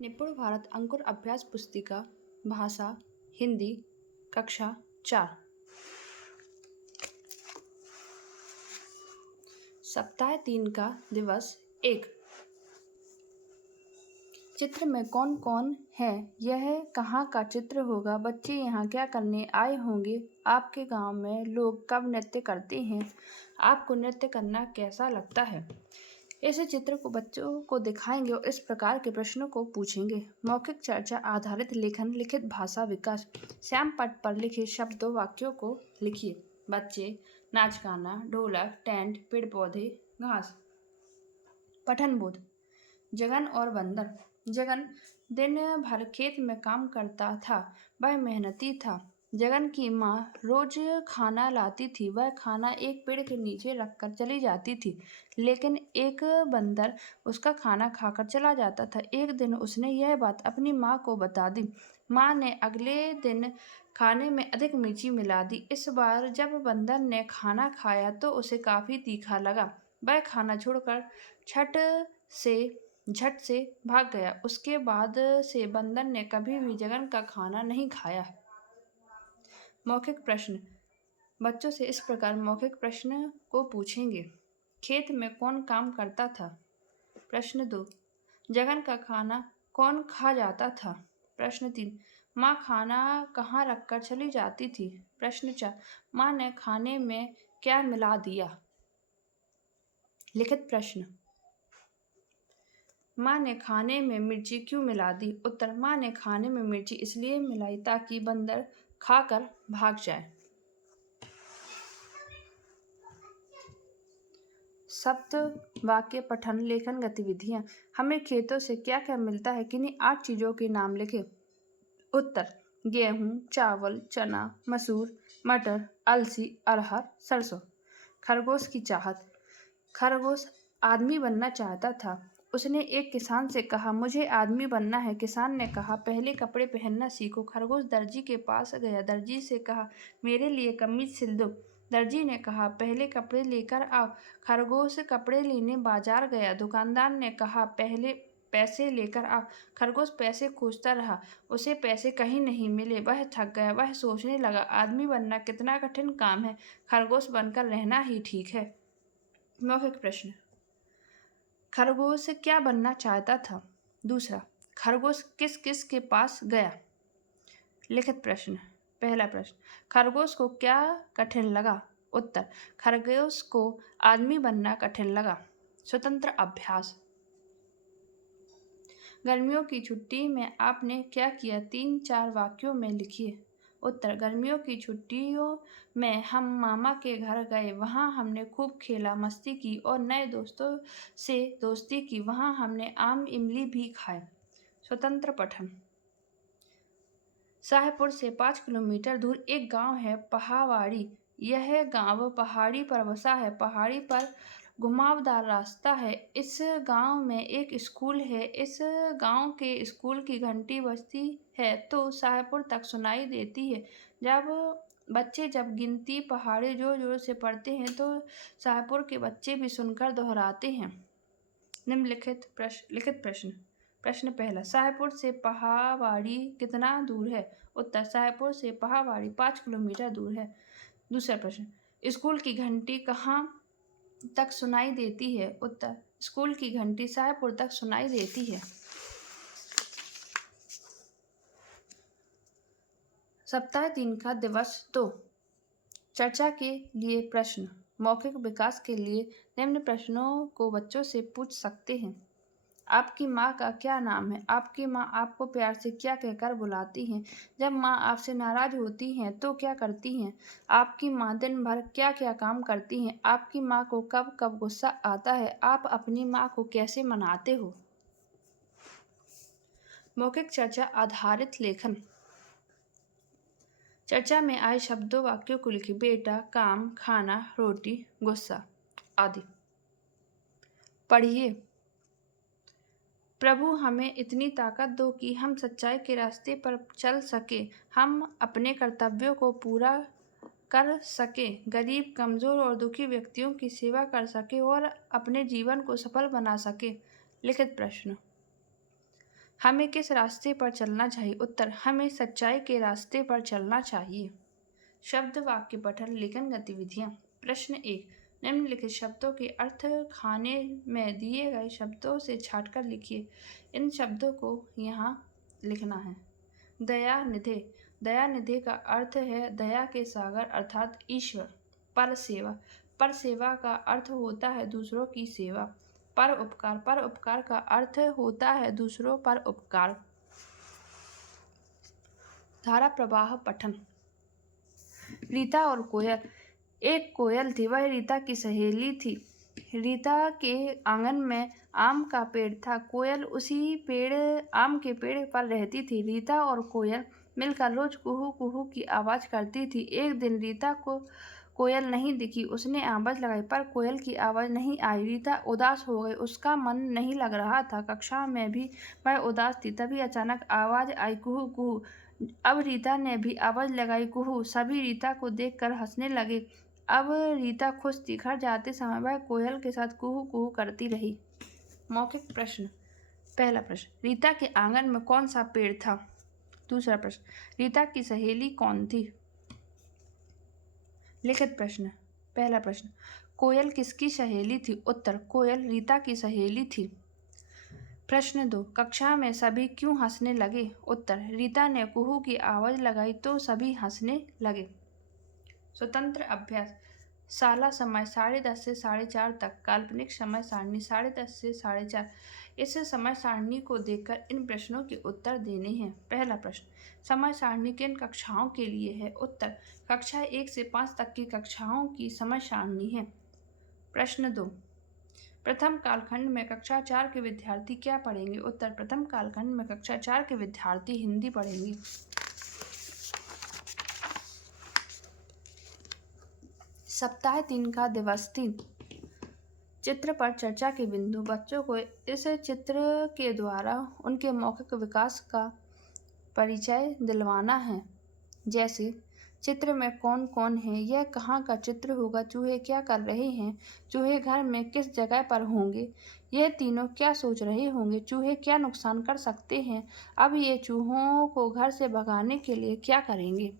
निपुण भारत अंकुर अभ्यास पुस्तिका भाषा हिंदी कक्षा 4 सप्ताह 3 का दिवस 1। चित्र में कौन कौन है? यह कहाँ का चित्र होगा? बच्चे यहाँ क्या करने आए होंगे? आपके गांव में लोग कब नृत्य करते हैं? आपको नृत्य करना कैसा लगता है? इस चित्र को बच्चों को दिखाएंगे और इस प्रकार के प्रश्नों को पूछेंगे। मौखिक चर्चा आधारित लेखन, लिखित भाषा विकास। श्याम पट पर लिखे शब्दों वाक्यों को लिखिए। बच्चे नाच गाना, ढोलक, टेंट, पेड़ पौधे, घास। पठन बोध। जगन और बंदर। जगन दिन भर खेत में काम करता था। वह मेहनती था। जगन की माँ रोज खाना लाती थी। वह खाना एक पेड़ के नीचे रखकर चली जाती थी, लेकिन एक बंदर उसका खाना खाकर चला जाता था। एक दिन उसने यह बात अपनी माँ को बता दी। माँ ने अगले दिन खाने में अधिक मिर्ची मिला दी। इस बार जब बंदर ने खाना खाया तो उसे काफी तीखा लगा। वह खाना छोड़कर झट से भाग गया। उसके बाद से बंदर ने कभी भी जगन का खाना नहीं खाया। मौखिक प्रश्न। बच्चों से इस प्रकार मौखिक प्रश्न को पूछेंगे। खेत में कौन काम करता था? प्रश्न 2। जगन का खाना कौन खा जाता था? प्रश्न 3। माँ खाना कहाँ रखकर चली जाती थी? प्रश्न 4। माँ ने खाने में क्या मिला दिया? लिखित प्रश्न। माँ ने खाने में मिर्ची क्यों मिला दी? उत्तर। माँ ने खाने में मिर्ची इसलिए मिलाई ताकि बंदर खाकर भाग जाए। शब्द वाक्य पठन लेखन गतिविधियां। हमें खेतों से क्या क्या मिलता है? किन्हीं 8 चीजों के नाम लिखें। उत्तर। गेहूं, चावल, चना, मसूर, मटर, अलसी, अरहर, सरसों। खरगोश की चाहत। खरगोश आदमी बनना चाहता था। उसने एक किसान से कहा, मुझे आदमी बनना है। किसान ने कहा, पहले कपड़े पहनना सीखो। खरगोश दर्जी के पास गया। दर्जी से कहा, मेरे लिए कमीज सिल दो। दर्जी ने कहा, पहले कपड़े लेकर आओ। खरगोश कपड़े लेने बाजार गया। दुकानदार ने कहा, पहले पैसे लेकर आओ। खरगोश पैसे खोजता रहा। उसे पैसे कहीं नहीं मिले। वह थक गया। वह सोचने लगा, आदमी बनना कितना कठिन काम है। खरगोश बनकर रहना ही ठीक है। मौखिक प्रश्न। खरगोश क्या बनना चाहता था? दूसरा, खरगोश किस किस के पास गया? लिखित प्रश्न। पहला प्रश्न, खरगोश को क्या कठिन लगा? उत्तर, खरगोश को आदमी बनना कठिन लगा। स्वतंत्र अभ्यास। गर्मियों की छुट्टी में आपने क्या किया? 3-4 वाक्यों में लिखिए। उत्तर, गर्मियों की छुट्टियों में हम मामा के घर गए। वहाँ हमने खूब खेला, मस्ती की और नए दोस्तों से दोस्ती की। वहाँ हमने आम इमली भी खाए। स्वतंत्र पठन। शाहपुर से 5 किलोमीटर दूर एक गांव है, पहावाड़ी। यह गांव पहाड़ी पर बसा है। पहाड़ी पर घुमावदार रास्ता है। इस गांव में एक स्कूल है। इस गांव के स्कूल की घंटी बजती है तो शाहपुर तक सुनाई देती है। जब गिनती पहाड़ी जोर जोर से पढ़ते हैं तो शाहपुर के बच्चे भी सुनकर दोहराते हैं। निम्नलिखित लिखित प्रश्न। प्रश्न पहला, शाहपुर से पहावाड़ी कितना दूर है? उत्तर, शाहपुर से पहावाड़ी 5 किलोमीटर दूर है। दूसरा प्रश्न, स्कूल की घंटी कहाँ तक सुनाई देती है? उत्तर, स्कूल की घंटी शाहपुर तक सुनाई देती है। सप्ताह 3 का दिवस 2। चर्चा के लिए प्रश्न। मौखिक विकास के लिए निम्न प्रश्नों को बच्चों से पूछ सकते हैं। आपकी माँ का क्या नाम है? आपकी माँ आपको प्यार से क्या कहकर बुलाती हैं? जब माँ आपसे नाराज होती हैं तो क्या करती हैं? आपकी माँ दिन भर क्या क्या काम करती हैं? आपकी माँ को कब कब गुस्सा आता है? आप अपनी माँ को कैसे मनाते हो? मौखिक चर्चा आधारित लेखन। चर्चा में आए शब्दों वाक्यों को लिखिए। बेटा, काम, खाना, रोटी, गुस्सा आदि। पढ़िए। प्रभु हमें इतनी ताकत दो कि हम सच्चाई के रास्ते पर चल सके, हम अपने कर्तव्यों को पूरा कर सके, गरीब, कमजोर और दुखी व्यक्तियों की सेवा कर सके और अपने जीवन को सफल बना सके। लिखित प्रश्न। हमें किस रास्ते पर चलना चाहिए? उत्तर, हमें सच्चाई के रास्ते पर चलना चाहिए। शब्द वाक्य पठन लेखन गतिविधियाँ। प्रश्न 1, निम्नलिखित शब्दों के अर्थ खाने में दिए गए शब्दों से छांटकर लिखिए। इन शब्दों को यहाँ लिखना है। दयानिधि, दयानिधि का अर्थ है दया के सागर अर्थात ईश्वर। पर सेवा, पर सेवा का अर्थ होता है दूसरों की सेवा। पर उपकार, पर उपकार का अर्थ होता है दूसरों पर उपकार। धारा प्रवाह पठन। रीता और कोयल। एक कोयल थी, वह रीता की सहेली थी। रीता के आंगन में आम का पेड़ था। कोयल उसी आम के पेड़ पर रहती थी। रीता और कोयल मिलकर रोज कुहू कुहू की आवाज करती थी। एक दिन रीता को कोयल नहीं दिखी। उसने आवाज लगाई पर कोयल की आवाज नहीं आई। रीता उदास हो गई, उसका मन नहीं लग रहा था। कक्षा में भी वह उदास थी। तभी अचानक आवाज आई, कुहू कुहू। अब रीता ने भी आवाज लगाई, कुहू। सभी रीता को देखकर हंसने लगे। अब रीता खुश थी। घर जाते समय वह कोयल के साथ कुहू कुहू करती रही। मौखिक प्रश्न। पहला प्रश्न, रीता के आंगन में कौन सा पेड़ था? दूसरा प्रश्न, रीता की सहेली कौन थी? लिखित प्रश्न। पहला प्रश्न, कोयल किसकी सहेली थी? उत्तर, कोयल रीता की सहेली थी। प्रश्न 2, कक्षा में सभी क्यों हंसने लगे? उत्तर, रीता ने कुहू की आवाज लगाई तो सभी हंसने लगे। स्वतंत्र अभ्यास। शाला समय 10:30 से 4:30 तक। काल्पनिक समय सारणी 10:30 से 4:30। इस समय सारणी को देखकर इन प्रश्नों के उत्तर देने हैं। पहला प्रश्न, समय सारणी किन कक्षाओं के लिए है? उत्तर, कक्षा 1 से 5 तक की कक्षाओं की समय सारणी है। प्रश्न 2, प्रथम कालखंड में कक्षा 4 के विद्यार्थी क्या पढ़ेंगे? उत्तर, प्रथम कालखंड में कक्षा 4 के विद्यार्थी हिंदी पढ़ेंगे। सप्ताह 3 का दिवस 3। चित्र पर चर्चा के बिंदु। बच्चों को इस चित्र के द्वारा उनके मौखिक विकास का परिचय दिलवाना है। जैसे चित्र में कौन कौन है, यह कहाँ का चित्र होगा, चूहे क्या कर रहे हैं, चूहे घर में किस जगह पर होंगे, यह तीनों क्या सोच रहे होंगे, चूहे क्या नुकसान कर सकते हैं, अब ये चूहों को घर से भगाने के लिए क्या करेंगे,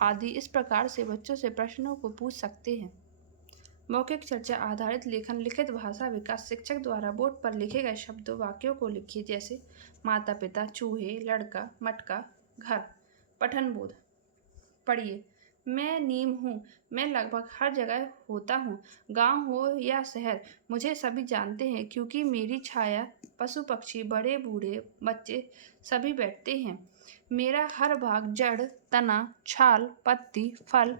आदि। इस प्रकार से बच्चों से प्रश्नों को पूछ सकते हैं। मौखिक चर्चा आधारित लेखन। लिखित भाषा विकास। शिक्षक द्वारा बोर्ड पर लिखे गए शब्दों वाक्यों को लिखिए। जैसे माता पिता, चूहे, लड़का, मटका, घर। पठन बोध। पढ़िए। मैं नीम हूँ। मैं लगभग हर जगह होता हूँ। गांव हो या शहर, मुझे सभी जानते हैं क्योंकि मेरी छाया पशु पक्षी, बड़े बूढ़े, बच्चे सभी बैठते हैं। मेरा हर भाग, जड़, तना, छाल, पत्ती, फल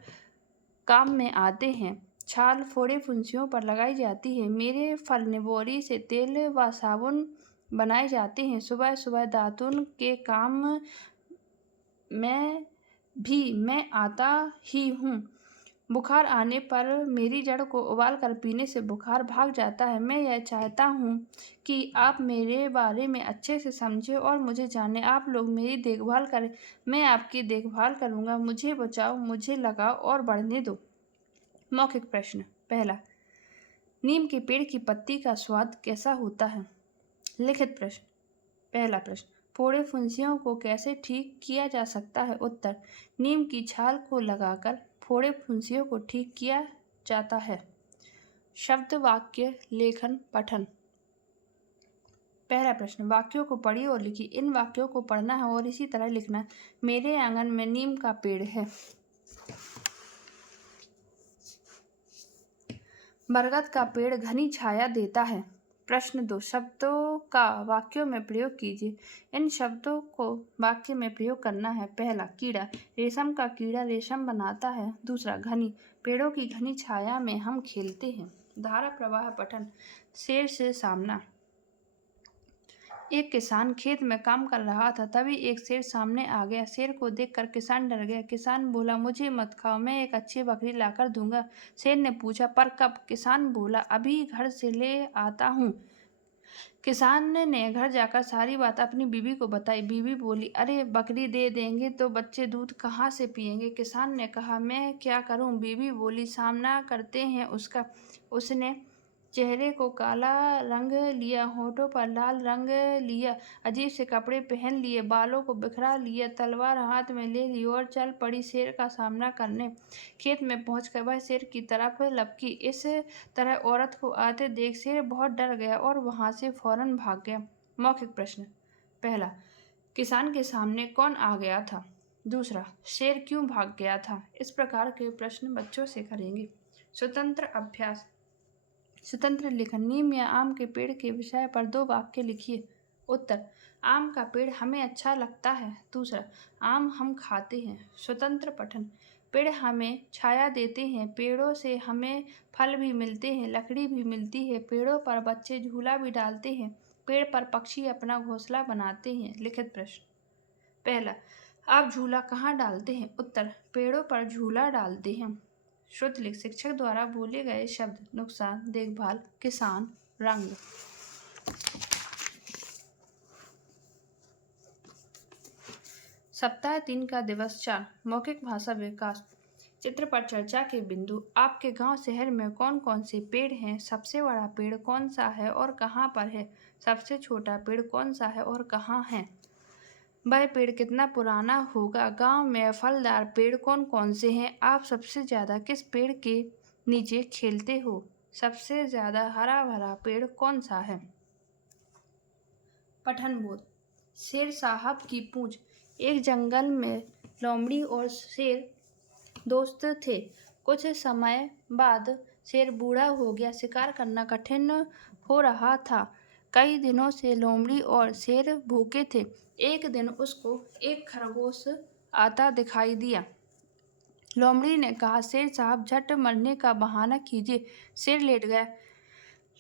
काम में आते हैं। छाल फोड़े फुंसियों पर लगाई जाती है। मेरे फल निबोरी से तेल व साबुन बनाए जाते हैं। सुबह सुबह दातुन के काम मैं आता ही हूँ। बुखार आने पर मेरी जड़ को उबाल कर पीने से बुखार भाग जाता है। मैं यह चाहता हूँ कि आप मेरे बारे में अच्छे से समझें और मुझे जानें। आप लोग मेरी देखभाल करें, मैं आपकी देखभाल करूँगा। मुझे बचाओ, मुझे लगाओ और बढ़ने दो। मौखिक प्रश्न। पहला, नीम के पेड़ की पत्ती का स्वाद कैसा होता है? लिखित प्रश्न। पहला प्रश्न, फोड़े फुंसियों को कैसे ठीक किया जा सकता है? उत्तर, नीम की छाल को लगाकर फोड़े फुंसियों को ठीक किया जाता है। शब्द वाक्य लेखन पठन। पहला प्रश्न, वाक्यों को पढ़िए और लिखिए। इन वाक्यों को पढ़ना है और इसी तरह लिखना है। मेरे आंगन में नीम का पेड़ है। बरगद का पेड़ घनी छाया देता है। प्रश्न 2, शब्दों का वाक्यों में प्रयोग कीजिए। इन शब्दों को वाक्य में प्रयोग करना है। पहला, कीड़ा। रेशम का कीड़ा रेशम बनाता है। दूसरा, घनी। पेड़ों की घनी छाया में हम खेलते हैं। धारा प्रवाह पठन। शेर से सामना। एक किसान खेत में काम कर रहा था। तभी एक शेर सामने आ गया। शेर को देखकर किसान डर गया। किसान बोला, मुझे मत खाओ, मैं एक अच्छी बकरी लाकर दूंगा। शेर ने पूछा, पर कब? किसान बोला, अभी घर से ले आता हूँ। किसान ने घर जाकर सारी बात अपनी बीवी को बताई। बीवी बोली, अरे बकरी दे देंगे तो बच्चे दूध कहाँ से पिएंगे? किसान ने कहा, मैं क्या करूँ? बीवी बोली, सामना करते हैं उसका। उसने चेहरे को काला रंग लिया, होठों पर लाल रंग लिया, अजीब से कपड़े पहन लिए, बालों को बिखरा लिया, तलवार हाथ में ले ली और चल पड़ी शेर का सामना करने। खेत में पहुंचकर वह शेर की तरफ लपकी। इस तरह औरत को आते देख शेर बहुत डर गया और वहां से फौरन भाग गया। मौखिक प्रश्न। पहला, किसान के सामने कौन आ गया था? दूसरा, शेर क्यों भाग गया था? इस प्रकार के प्रश्न बच्चों से करेंगे। स्वतंत्र अभ्यास। स्वतंत्र लेखन। नीम या आम के पेड़ के विषय पर 2 वाक्य लिखिए। उत्तर, आम का पेड़ हमें अच्छा लगता है। दूसरा, आम हम खाते हैं। स्वतंत्र पठन। पेड़ हमें छाया देते हैं, पेड़ों से हमें फल भी मिलते हैं, लकड़ी भी मिलती है, पेड़ों पर बच्चे झूला भी डालते हैं, पेड़ पर पक्षी अपना घोंसला बनाते हैं। लिखित प्रश्न। पहला, आप झूला कहाँ डालते हैं? उत्तर, पेड़ों पर झूला डालते हैं। श्रुत लिख। शिक्षक द्वारा बोले गए शब्द। नुकसान, देखभाल, किसान, रंग। सप्ताह 3 का दिवस 4। मौखिक भाषा विकास। चित्र पर चर्चा के बिंदु। आपके गांव शहर में कौन कौन से पेड़ हैं? सबसे बड़ा पेड़ कौन सा है और कहाँ पर है? सबसे छोटा पेड़ कौन सा है और कहाँ है? वह पेड़ कितना पुराना होगा? गांव में फलदार पेड़ कौन कौन से हैं? आप सबसे ज़्यादा किस पेड़ के नीचे खेलते हो? सबसे ज़्यादा हरा भरा पेड़ कौन सा है? पठन बोध। शेर साहब की पूंछ। एक जंगल में लोमड़ी और शेर दोस्त थे। कुछ समय बाद शेर बूढ़ा हो गया, शिकार करना कठिन हो रहा था। कई दिनों से लोमड़ी और शेर भूखे थे। एक दिन उसको एक खरगोश आता दिखाई दिया। लोमड़ी ने कहा, शेर साहब झट मरने का बहाना कीजिए। शेर लेट गया।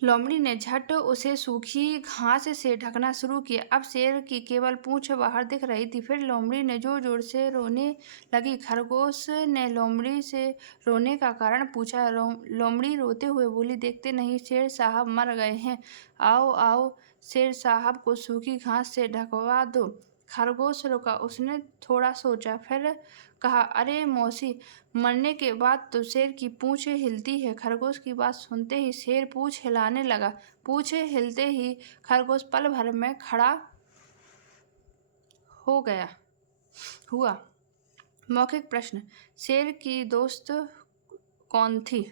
लोमड़ी ने झट उसे सूखी घास से ढकना शुरू किया। अब शेर की केवल पूंछ बाहर दिख रही थी। फिर लोमड़ी ने जोर जोर से रोने लगी। खरगोश ने लोमड़ी से रोने का कारण पूछा। लोमड़ी रोते हुए बोली, देखते नहीं शेर साहब मर गए हैं। आओ आओ, शेर साहब को सूखी घास से ढकवा दो। खरगोश रुका। उसने थोड़ा सोचा, फिर कहा, अरे मौसी, मरने के बाद तो शेर की पूंछ हिलती है। खरगोश की बात सुनते ही शेर पूंछ हिलाने लगा। पूंछ हिलते ही खरगोश पल भर में खड़ा हो गया हुआ। मौखिक प्रश्न। शेर की दोस्त कौन थी?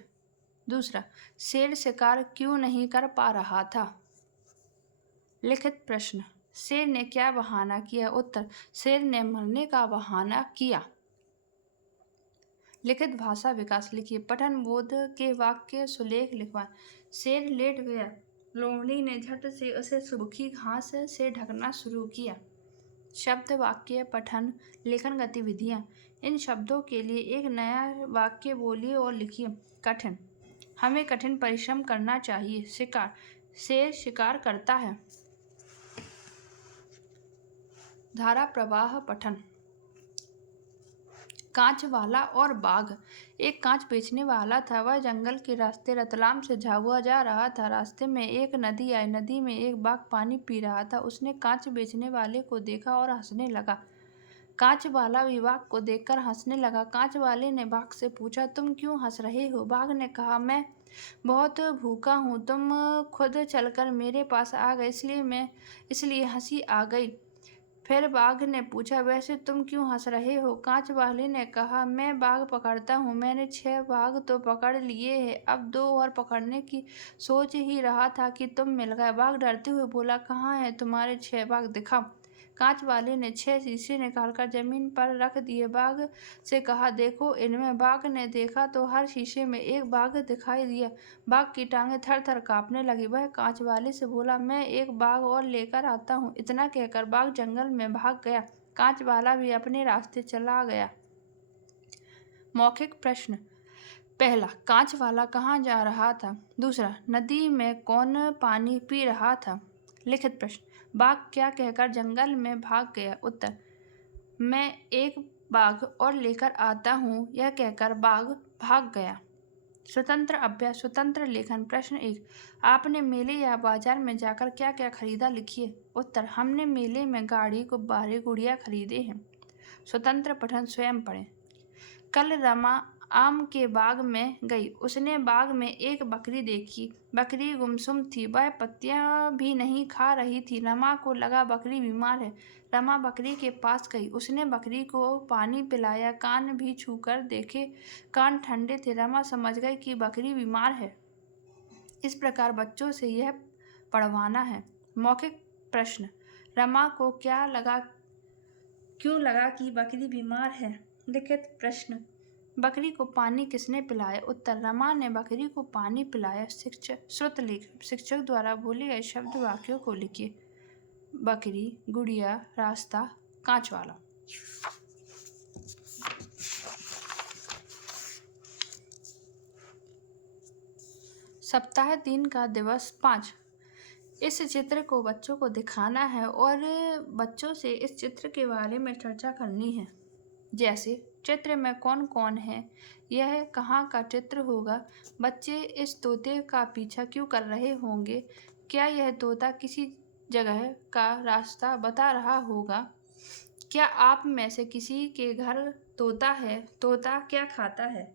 दूसरा, शेर शिकार क्यों नहीं कर पा रहा था? लिखित प्रश्न। शेर ने क्या बहाना किया? उत्तर, शेर ने मरने का बहाना किया। लिखित भाषा विकास। लिखिए। पठन बोध के वाक्य सुलेख लिखवाएं। शेर लेट गया। लोमड़ी ने झट से उसे सूखी घास से ढकना शुरू किया। शब्द वाक्य पठन लेखन गतिविधियां। इन शब्दों के लिए एक नया वाक्य बोलिए और लिखिए। कठिन, हमें कठिन परिश्रम करना चाहिए। शिकार, शेर शिकार करता है। धारा प्रवाह पठन। कांच वाला और बाघ। एक कांच बेचने वाला था। वह जंगल के रास्ते रतलाम से झाबुआ जा रहा था। रास्ते में एक नदी आई। नदी में एक बाघ पानी पी रहा था। उसने कांच बेचने वाले को देखा और हंसने लगा। कांच वाला भी बाघ को देखकर हंसने लगा। कांच वाले ने बाघ से पूछा, तुम क्यों हंस रहे हो? बाघ ने कहा, मैं बहुत भूखा हूँ। तुम खुद चलकर मेरे पास आ गए, इसलिए हंसी आ गई। फिर बाघ ने पूछा, वैसे तुम क्यों हंस रहे हो? कांच वाले ने कहा, मैं बाघ पकड़ता हूँ। मैंने 6 बाघ तो पकड़ लिए हैं, अब 2 और पकड़ने की सोच ही रहा था कि तुम मिल गए। बाघ डरते हुए बोला, कहाँ हैं तुम्हारे 6 बाघ? दिखाओ। कांच वाले ने 6 शीशे निकालकर जमीन पर रख दिए। बाघ से कहा, देखो इनमें। बाघ ने देखा तो हर शीशे में एक बाघ दिखाई दिया। बाघ की टांगें थर थर कांपने लगी। वह कांच वाले से बोला, मैं एक बाघ और लेकर आता हूँ। इतना कहकर बाघ जंगल में भाग गया। कांच वाला भी अपने रास्ते चला गया। मौखिक प्रश्न। पहला, कांच वाला कहाँ जा रहा था? दूसरा, नदी में कौन पानी पी रहा था? लिखित प्रश्न। बाघ क्या कहकर जंगल में भाग गया? उत्तर, मैं एक बाघ और लेकर आता हूँ, यह कहकर बाघ भाग गया। स्वतंत्र अभ्यास। स्वतंत्र लेखन। प्रश्न 1, आपने मेले या बाजार में जाकर क्या क्या खरीदा? लिखिए। उत्तर, हमने मेले में गाड़ी, गुब्बारे, गुड़िया खरीदे हैं। स्वतंत्र पठन स्वयं पढ़ें। कल रमा आम के बाग में गई। उसने बाग में एक बकरी देखी। बकरी गुमसुम थी, वह पत्तियां भी नहीं खा रही थी। रमा को लगा बकरी बीमार है। रमा बकरी के पास गई। उसने बकरी को पानी पिलाया, कान भी छूकर देखे, कान ठंडे थे। रमा समझ गई कि बकरी बीमार है। इस प्रकार बच्चों से यह पढ़वाना है। मौखिक प्रश्न। रमा को क्यों लगा कि बकरी बीमार है? लिखित प्रश्न। बकरी को पानी किसने पिलाया? उत्तर, रमा ने बकरी को पानी पिलाया। श्रुत लेख। शिक्षक द्वारा बोले गए शब्द वाक्यों को लिखिए। बकरी, गुड़िया, रास्ता, कांच वाला। सप्ताह 3 का दिवस 5। इस चित्र को बच्चों को दिखाना है और बच्चों से इस चित्र के बारे में चर्चा करनी है। जैसे चित्र में कौन कौन है, यह कहाँ का चित्र होगा, बच्चे इस तोते का पीछा क्यों कर रहे होंगे, क्या यह तोता किसी जगह का रास्ता बता रहा होगा, क्या आप में से किसी के घर तोता है, तोता क्या खाता है,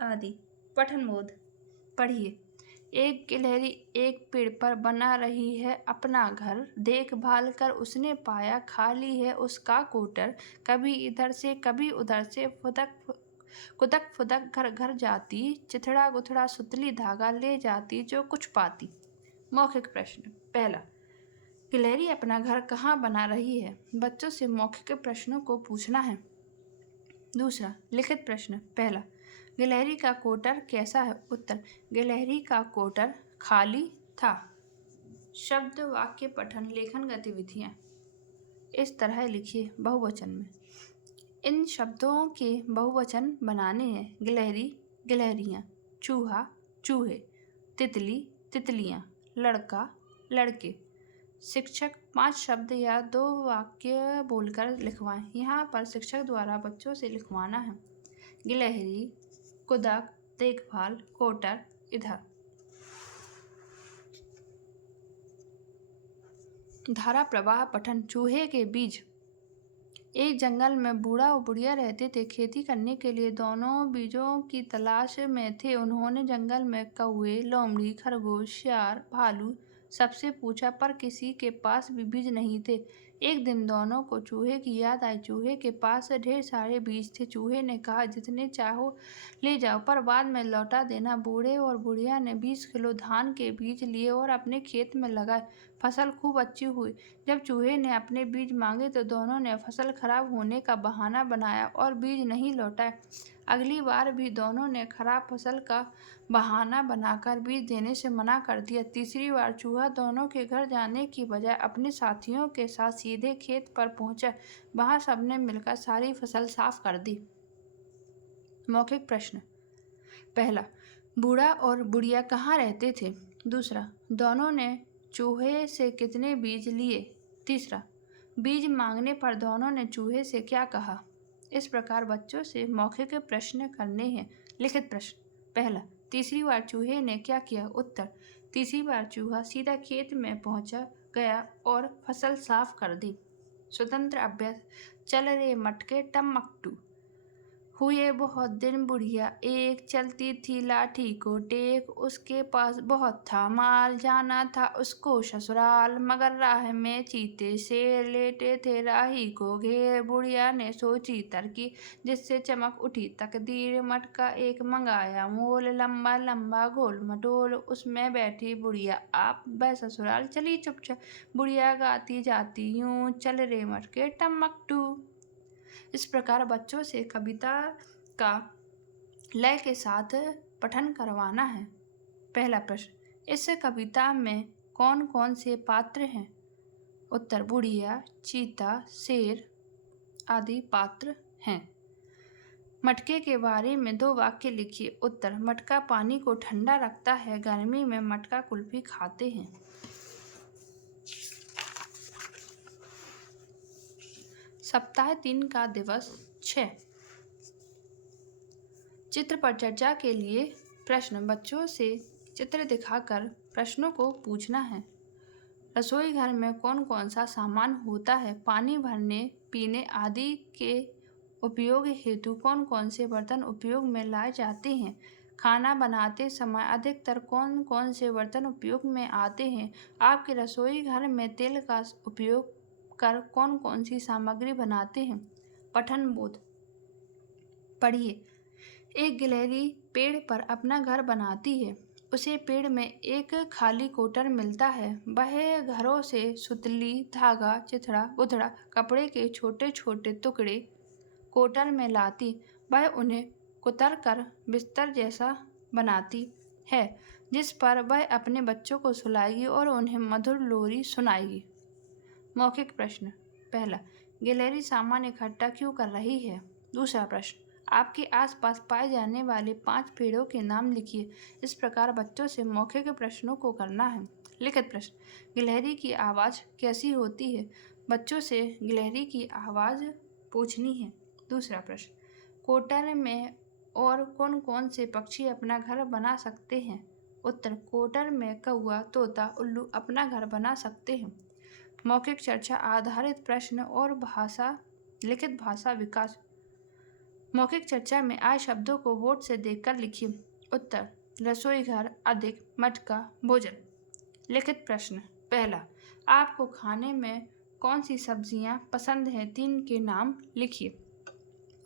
आदि। पठन बोध। पढ़िए। एक गिलहरी एक पेड़ पर बना रही है अपना घर। देखभाल कर उसने पाया खाली है उसका कोटर। कभी इधर से कभी उधर से कुदक फुदक घर घर जाती। चिथड़ा गुथड़ा सुतली धागा ले जाती जो कुछ पाती। मौखिक प्रश्न। पहला, गिलहरी अपना घर कहाँ बना रही है? बच्चों से मौखिक प्रश्नों को पूछना है। दूसरा, लिखित प्रश्न। पहला, गिलहरी का कोटर कैसा है? उत्तर, गिलहरी का कोटर खाली था। शब्द वाक्य पठन लेखन गतिविधियाँ इस तरह लिखिए बहुवचन में। इन शब्दों के बहुवचन बनाने हैं। गिलहरी, गिलहरियाँ, चूहा, चूहे, तितली, तितलियाँ, लड़का, लड़के। शिक्षक 5 शब्द या 2 वाक्य बोलकर लिखवाएं। यहाँ पर शिक्षक द्वारा बच्चों से लिखवाना है। गिलहरी, कुदक, देखभाल, कोटर, इधर। धारा प्रवाह पठन। चूहे के बीज। एक जंगल में बूढ़ा और बुढ़िया रहते थे। खेती करने के लिए दोनों बीजों की तलाश में थे। उन्होंने जंगल में कौवे, लोमड़ी, खरगोश, सियार, भालू सबसे पूछा, पर किसी के पास भी बीज नहीं थे। एक दिन दोनों को चूहे की याद आई। चूहे के पास ढेर सारे बीज थे। चूहे ने कहा, जितने चाहो ले जाओ, पर बाद में लौटा देना। बूढ़े और बुढ़िया ने 20 किलो धान के बीज लिए और अपने खेत में लगाए। फसल खूब अच्छी हुई। जब चूहे ने अपने बीज मांगे तो दोनों ने फसल खराब होने का बहाना बनाया और बीज नहीं लौटाए। अगली बार भी दोनों ने खराब फसल का बहाना बनाकर बीज देने से मना कर दिया। तीसरी बार चूहा दोनों के घर जाने की बजाय अपने साथियों के साथ सीधे खेत पर पहुंचा। वहां सबने मिलकर सारी फसल साफ कर दी। मौखिक प्रश्न। पहला, बूढ़ा और बुढ़िया कहाँ रहते थे? दूसरा, दोनों ने चूहे से कितने बीज लिए? तीसरा, बीज मांगने पर दोनों ने चूहे से क्या कहा? इस प्रकार बच्चों से मौखिक प्रश्न करने हैं। लिखित प्रश्न। पहला, तीसरी बार चूहे ने क्या किया? उत्तर, तीसरी बार चूहा सीधा खेत में पहुंचा गया और फसल साफ कर दी। स्वतंत्र अभ्यास। चल रे मटके टमकटू। हुए बहुत दिन बुढ़िया एक, चलती थी लाठी को टेक। उसके पास बहुत था माल, जाना था उसको ससुराल। मगर राह में चीते शेर लेटे थे राही को घेर। बुढ़िया ने सोची तरकीब, जिससे चमक उठी तकदीर। मटका एक मंगाया मोल, लंबा लंबा गोल मटोल। उसमें बैठी बुढ़िया आप, वह ससुराल चली चुपचाप। बुढ़िया गाती जाती यूं, चल रे मटके टमकटू। इस प्रकार बच्चों से कविता का लय के साथ पठन करवाना है। पहला प्रश्न, इस कविता में कौन कौन से पात्र हैं? उत्तर, बुढ़िया, चीता, शेर आदि पात्र हैं। मटके के बारे में 2 वाक्य लिखिए। उत्तर, मटका पानी को ठंडा रखता है। गर्मी में मटका कुल्फी खाते हैं। सप्ताह 3 का दिवस 6। चित्र पर चर्चा के लिए प्रश्न। बच्चों से चित्र दिखाकर प्रश्नों को पूछना है। रसोई घर में कौन कौन सा सामान होता है? पानी भरने, पीने आदि के उपयोग हेतु कौन कौन से बर्तन उपयोग में लाए जाते हैं? खाना बनाते समय अधिकतर कौन कौन से बर्तन उपयोग में आते हैं? आपके रसोई घर में तेल का उपयोग कर कौन कौन सी सामग्री बनाते हैं? पठन बोध पढ़िए। एक गिलहरी पेड़ पर अपना घर बनाती है। उसे पेड़ में एक खाली कोटर मिलता है। वह घरों से सुतली, धागा, चिथड़ा बुथड़ा कपड़े के छोटे छोटे टुकड़े कोटर में लाती। वह उन्हें कुतर कर बिस्तर जैसा बनाती है, जिस पर वह अपने बच्चों को सुलाएगी और उन्हें मधुर लोरी सुनाएगी। मौखिक प्रश्न। पहला, गिलहरी सामान इकट्ठा क्यों कर रही है? दूसरा प्रश्न, आपके आसपास पाए जाने वाले 5 पेड़ों के नाम लिखिए। इस प्रकार बच्चों से मौखिक प्रश्नों को करना है। लिखित प्रश्न, गिलहरी की आवाज़ कैसी होती है? बच्चों से गिलहरी की आवाज़ पूछनी है। दूसरा प्रश्न, कोटर में और कौन कौन से पक्षी अपना घर बना सकते हैं? उत्तर, कोटर में कौआ, तोता, उल्लू अपना घर बना सकते हैं। मौखिक चर्चा आधारित प्रश्न और लिखित भाषा विकास। मौखिक चर्चा में आए शब्दों को बोर्ड से देखकर लिखिए। उत्तर, रसोई घर, अधिक, मटका, भोजन। लिखित प्रश्न। पहला, आपको खाने में कौन सी सब्जियां पसंद हैं? 3 के नाम लिखिए।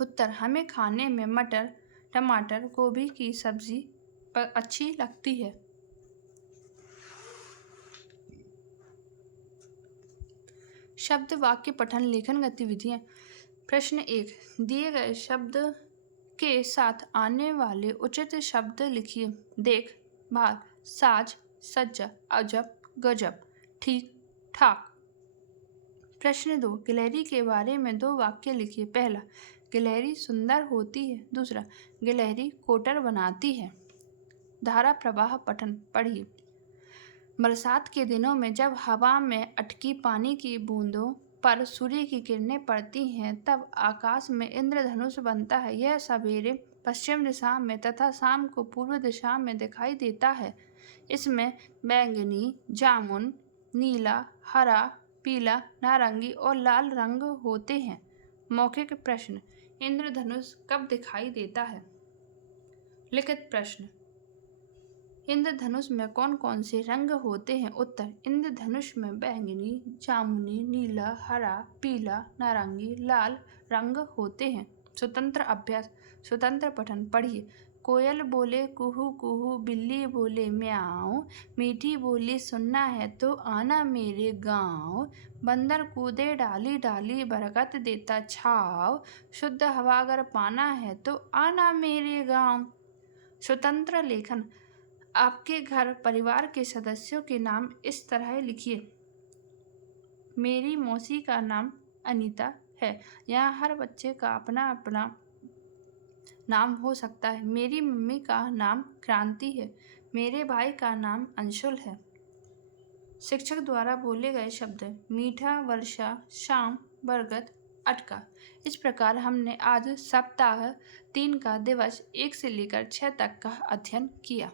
उत्तर, हमें खाने में मटर, टमाटर, गोभी की सब्जी अच्छी लगती है। शब्द वाक्य पठन लेखन गतिविधियाँ। प्रश्न 1, दिए गए शब्द के साथ आने वाले उचित शब्द लिखिए। देख भाल, साज, सज्जा, अजब, गजब, ठीक, ठाक। प्रश्न 2, गिलहरी के बारे में 2 वाक्य लिखिए। पहला, गिलहरी सुंदर होती है। दूसरा, गिलहरी कोटर बनाती है। धारा प्रवाह पठन पढ़िए। बरसात के दिनों में जब हवा में अटकी पानी की बूंदों पर सूर्य की किरणें पड़ती हैं, तब आकाश में इंद्रधनुष बनता है। यह सवेरे पश्चिम दिशा में तथा शाम को पूर्व दिशा में दिखाई देता है। इसमें बैंगनी, जामुन, नीला, हरा, पीला, नारंगी और लाल रंग होते हैं। मौखिक प्रश्न, इंद्रधनुष कब दिखाई देता है? लिखित प्रश्न, इंद्रधनुष में कौन कौन से रंग होते हैं? उत्तर, इंद्रधनुष में बैंगनी, जामुनी, नीला, हरा, पीला, नारंगी, लाल रंग होते हैं। स्वतंत्र अभ्यास। स्वतंत्र पठन पढ़िए। कोयल बोले कुहू कुहू, बिल्ली बोले म्याऊं, मीठी बोली सुनना है तो आना मेरे गांव, बंदर कूदे डाली डाली, बरगद देता छाव, शुद्ध हवा अगर पाना है तो आना मेरे गांव। स्वतंत्र लेखन। आपके घर परिवार के सदस्यों के नाम इस तरह लिखिए। मेरी मौसी का नाम अनीता है। यहाँ हर बच्चे का अपना अपना नाम हो सकता है। मेरी मम्मी का नाम क्रांति है। मेरे भाई का नाम अंशुल है। शिक्षक द्वारा बोले गए शब्द: मीठा, वर्षा, शाम, बरगद, अटका। इस प्रकार हमने आज सप्ताह 3 का दिवस 1 से लेकर 6 तक का अध्ययन किया।